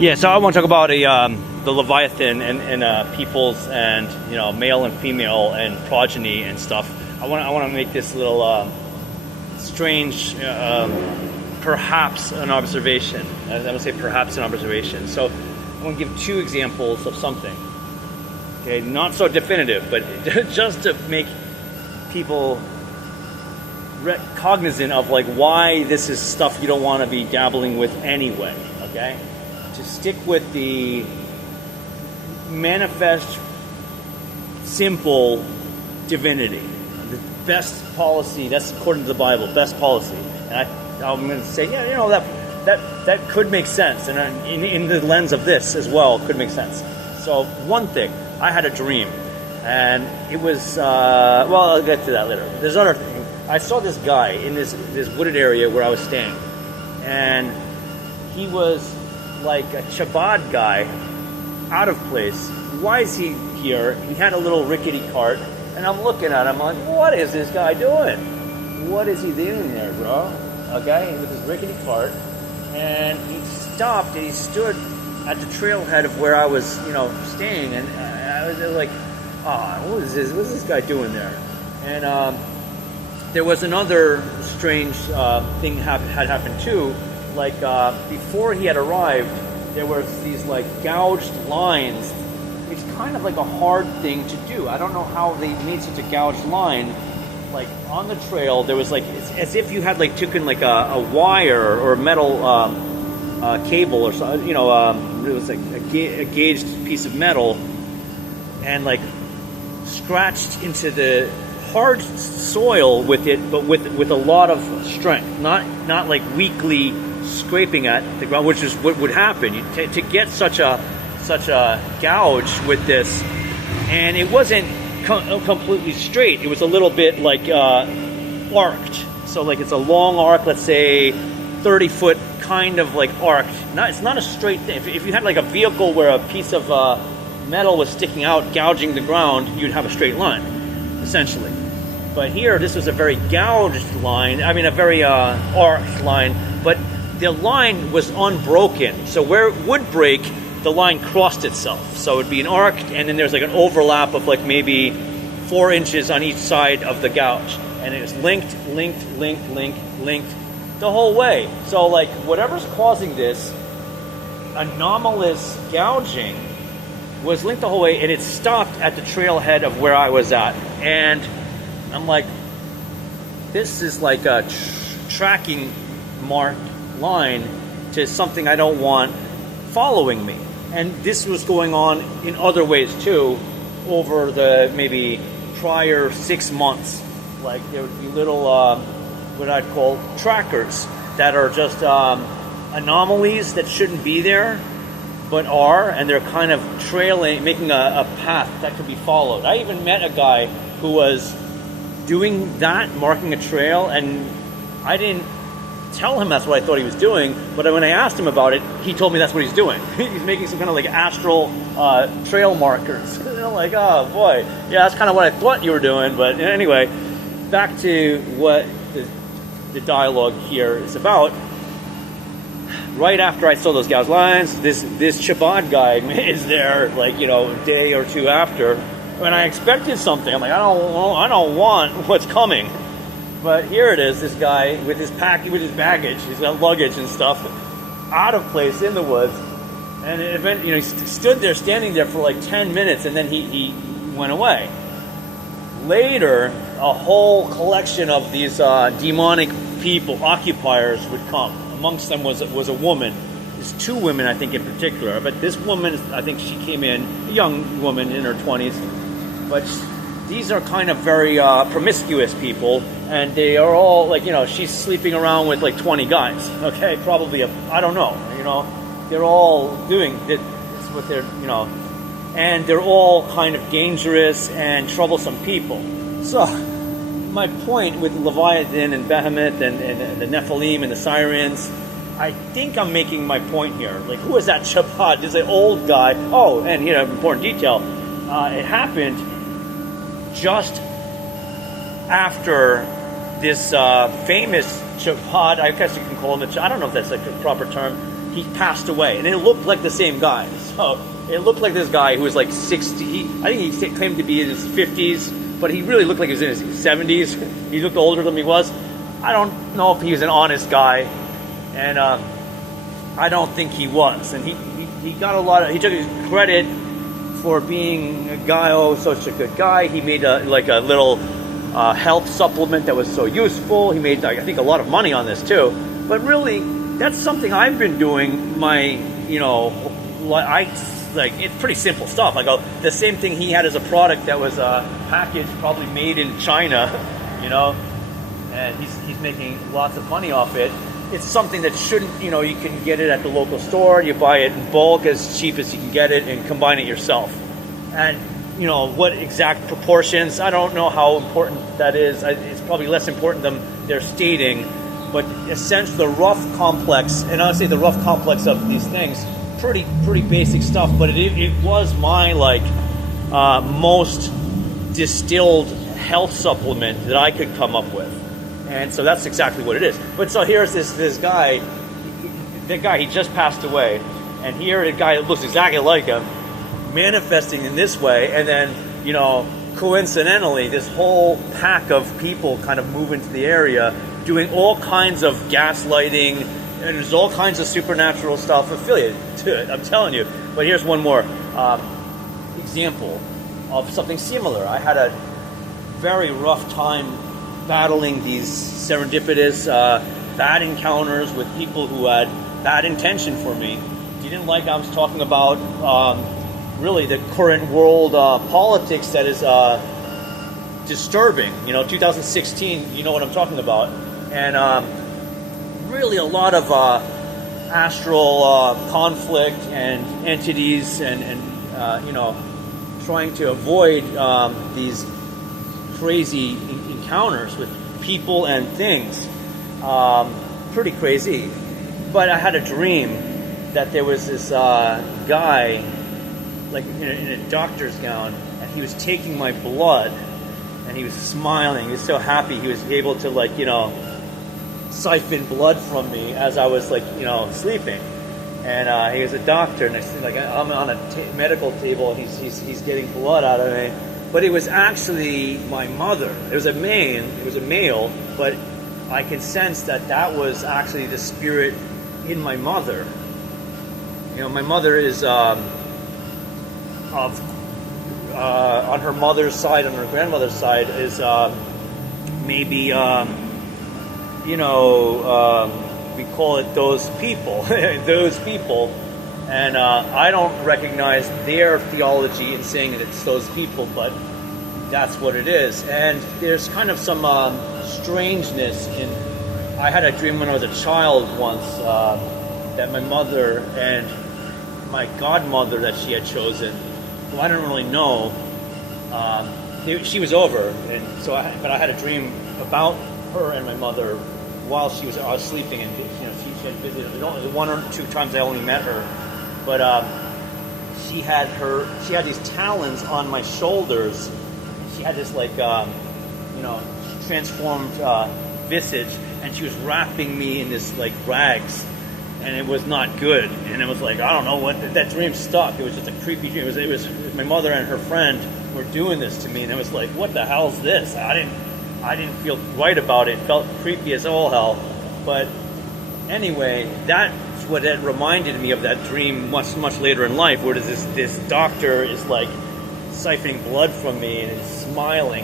Yeah, so I want to talk about the Leviathan and peoples and male and female and progeny and stuff. I want to make this little strange, perhaps an observation. I would say perhaps an observation. So I want to give two examples of something. Okay, not so definitive, but just to make people cognizant of like why this is stuff you don't want to be dabbling with anyway. Okay. To stick with the manifest, simple divinity, the best policy. That's according to the Bible, best policy. And I'm going to say, that could make sense, and in the lens of this as well, could make sense. So one thing, I had a dream, and it was I'll get to that later. There's another thing. I saw this guy in this wooded area where I was staying, and he was like a Chabad guy, out of place. Why is he here? He had a little rickety cart, and I'm looking at him like, what is this guy doing? What is he doing there, bro? Okay, with his rickety cart, and he stopped and he stood at the trailhead of where I was, staying, and I was like, what is this? What's this guy doing there? And there was another strange thing had happened too. Like before he had arrived, there was these like gouged lines. It's kind of like a hard thing to do. I don't know how they made such a gouged line. Like on the trail, there was like it's as if you had like taken like a wire or a metal cable or something. It was like a gauged piece of metal, and like scratched into the hard soil with it, but with a lot of strength, not like weakly scraping at the ground, which is what would happen to get such a gouge with this. And it wasn't completely straight. It was a little bit like arced. So like it's a long arc, let's say 30-foot kind of like arc. It's not a straight thing. If you had like a vehicle where a piece of metal was sticking out, gouging the ground, you'd have a straight line, essentially. But here, this was a very gouged line. I mean, a very arced line. But the line was unbroken. So where it would break, the line crossed itself. So it would be an arc, and then there's like an overlap of like maybe 4 inches on each side of the gouge. And it was linked the whole way. So like whatever's causing this anomalous gouging was linked the whole way, and it stopped at the trailhead of where I was at. And I'm like, this is like a tracking mark line to something I don't want following me. And this was going on in other ways too over the maybe prior 6 months. Like there would be little what I'd call trackers that are just anomalies that shouldn't be there but are, and they're kind of trailing, making a path that could be followed. I even met a guy who was doing that, marking a trail, and I didn't tell him that's what I thought he was doing, but when I asked him about it, he told me that's what he's doing. He's making some kind of like astral trail markers. And I'm like, oh boy, yeah, that's kind of what I thought you were doing. But anyway, back to what the dialogue here is about. Right after I saw those gouged lines, this Chabad guy is there, like, a day or two after, and I expected something. I'm like, I don't want what's coming. But here it is, this guy with his baggage, he's got luggage and stuff, out of place in the woods, and he stood there, standing there for like 10 minutes, and then he went away. Later, a whole collection of these demonic people, occupiers, would come. Amongst them was a woman. There's 2 women, I think, in particular. But this woman, I think she came in, a young woman in her 20s. But these are kind of very promiscuous people, and they are all like, she's sleeping around with like 20 guys. Okay, probably I don't know. They're all doing this. What they're, and they're all kind of dangerous and troublesome people. So my point with Leviathan and Behemoth and the Nephilim and the Sirens, I think I'm making my point here. Like, who is that Chabad? This is an old guy. Oh, and important detail. It happened just after this famous Chabad, I guess you can call him I don't know if that's like the proper term, he passed away, and it looked like the same guy. So it looked like this guy who was like 60. I think he claimed to be in his 50s, but he really looked like he was in his 70s. He looked older than he was. I don't know if he was an honest guy, and I don't think he was. And he got a lot of. He took his credit for being a guy. Oh, such a good guy. He made a little health supplement that was so useful. He made, I think, a lot of money on this too. But really, that's something I've been doing. It's pretty simple stuff. I go, the same thing he had as a product that was packaged, probably made in China, and he's making lots of money off it. It's something that shouldn't, you can get it at the local store. You buy it in bulk as cheap as you can get it and combine it yourself. And, what exact proportions, I don't know how important that is. It's probably less important than they're stating. But essentially the rough complex, and I'll say the rough complex of these things, pretty basic stuff, but it was my most distilled health supplement that I could come up with. And so that's exactly what it is. But so here's this guy, he just passed away, and here a guy that looks exactly like him, manifesting in this way, and then, coincidentally, this whole pack of people kind of move into the area, doing all kinds of gaslighting, and there's all kinds of supernatural stuff affiliated to it, I'm telling you. But here's one more example of something similar. I had a very rough time battling these serendipitous bad encounters with people who had bad intention for me. Didn't like I was talking about really the current world politics that is disturbing. 2016, you know what I'm talking about. And really a lot of astral conflict and entities and trying to avoid these crazy encounters with people and things. Pretty crazy. But I had a dream that there was this guy in a doctor's gown, and he was taking my blood, and he was smiling. He was so happy he was able to siphon blood from me as I was sleeping. And he was a doctor, and I'm on a medical table, and he's getting blood out of me. But it was actually my mother. It was a male, but I could sense that was actually the spirit in my mother. My mother is on her mother's side, on her grandmother's side, is maybe we call it those people, those people, and I don't recognize their theology in saying that it's those people, but that's what it is. And there's kind of some strangeness in. I had a dream when I was a child once that my mother and my godmother that she had chosen, who I don't really know, she was over, and but I had a dream about her and my mother while I was sleeping, and she had visited. Only one or two times I only met her, but she had these talons on my shoulders. She had this transformed visage, and she was wrapping me in this rags, and it was not good. And it was I don't know what that dream stuck. It was just a creepy dream. It was my mother and her friend were doing this to me, and it was what the hell's this? I didn't feel right about it. It felt creepy as all hell. But anyway, that's what it reminded me of that dream much later in life, where this doctor is siphoning blood from me and is smiling.